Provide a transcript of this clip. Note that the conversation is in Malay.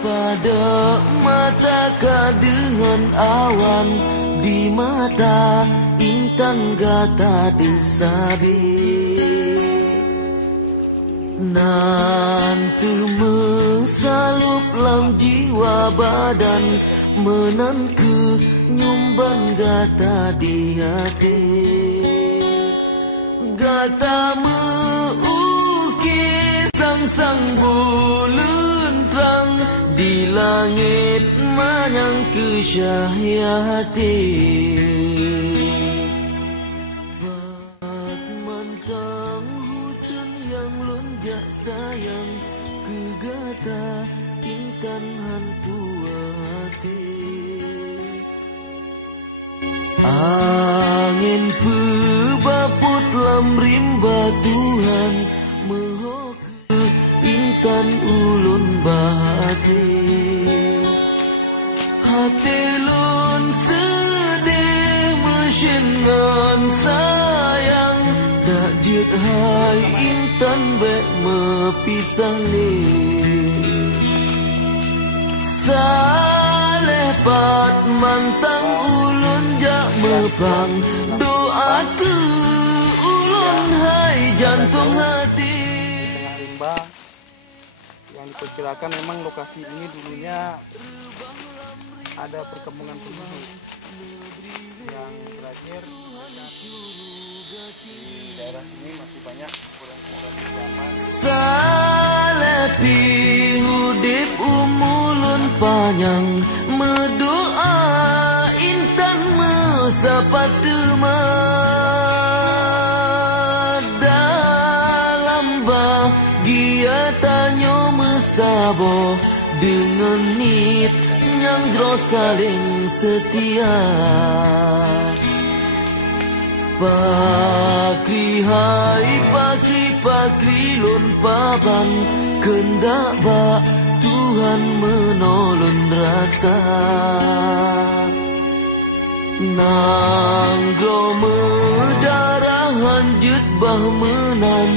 Pada mata dengan awan di mata intan gata desabe nanti mesalup lam jiwa badan menan ke nyumban gata di hati gata meukis sang bulan terang di langit manyang kesyahiyati bat mantang hujan yang lonjak sayang kegata intan hantu hati angin pebaput lam rimba Tuhan mohok intan ulun bahati hati lun sedih mesingan sayang tak jut hai intan bek mepisah ni saleh pat mantang ulun jak mepang doa ke ulun hai jantung hati yang diperkirakan memang lokasi ini dulunya ada perkampungan penduduk yang terakhir di daerah ini masih banyak kurang-kurang zaman salepi hudip umulun panjang mendoa intan mesapatuma dalam bahagia tanyo mesabo dengan nit yang jero saling setia Pakri hai pakri lon paban kendak bak Tuhan menolong rasa Nanggro medarah hanjut bah menan